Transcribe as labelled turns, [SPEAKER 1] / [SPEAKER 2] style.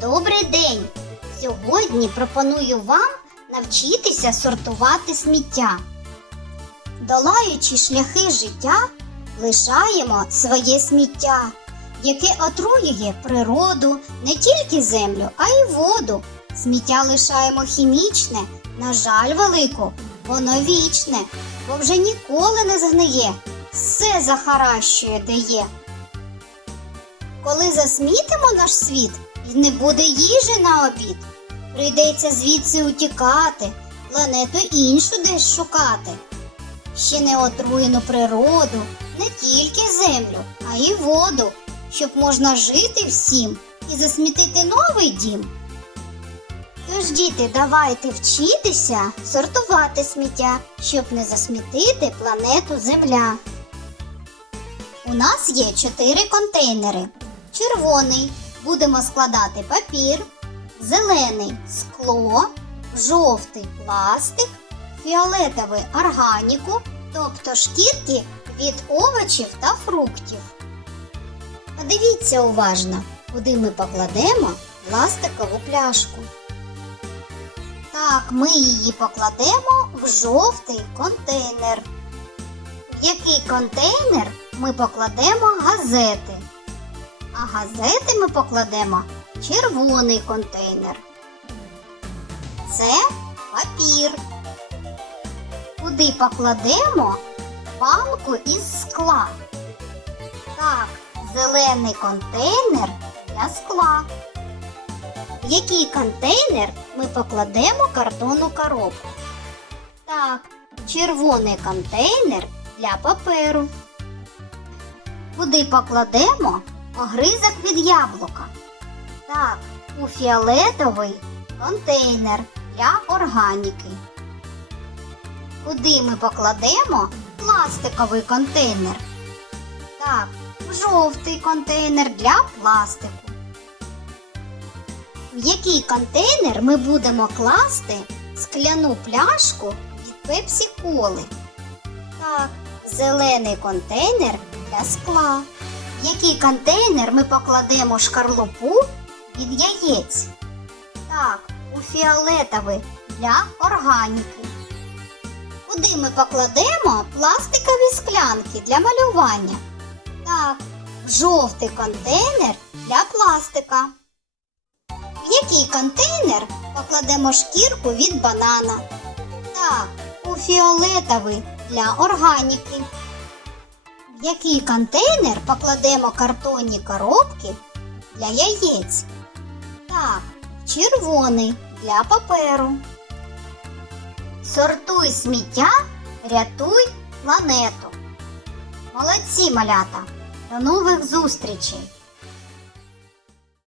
[SPEAKER 1] Добрий день! Сьогодні пропоную вам навчитися сортувати сміття. Долаючи шляхи життя, лишаємо своє сміття, яке отруює природу, не тільки землю, а й воду. Сміття лишаємо хімічне, на жаль, велику, воно вічне, бо вже ніколи не згниє, все захаращує, де є. Коли засмітимо наш світ, і не буде їжі на обід. Прийдеться звідси утікати, планету іншу десь шукати. Ще не отруєну природу, не тільки землю, а й воду, щоб можна жити всім і засмітити новий дім. Тож, діти, давайте вчитися сортувати сміття, щоб не засмітити планету Земля. У нас є чотири контейнери. Червоний будемо складати папір, зелений скло, жовтий пластик, фіолетовий органіку, тобто шкірки від овочів та фруктів. Подивіться уважно, куди ми покладемо пластикову пляшку. Так, ми її покладемо в жовтий контейнер. В який контейнер ми покладемо газети? А газети ми покладемо в червоний контейнер. Це папір. Куди покладемо банку із скла? Так, зелений контейнер для скла. В який контейнер ми покладемо картонну коробку? Так, червоний контейнер для паперу. Куди покладемо огризок від яблука? Так, у фіолетовий контейнер для органіки. Куди ми покладемо пластиковий контейнер? Так, в жовтий контейнер для пластику. В який контейнер ми будемо класти скляну пляшку від пепсі коли? Так, зелений контейнер для скла. В який контейнер ми покладемо шкарлупу від яєць? Так, у фіолетовий для органіки. Куди ми покладемо пластикові склянки для малювання? Так, в жовтий контейнер для пластика. В який контейнер покладемо шкірку від банана? Так, у фіолетовий для органіки. В який контейнер покладемо картонні коробки для яєць? Так, червоний для паперу. Сортуй сміття, рятуй планету. Молодці, малята! До нових зустрічей!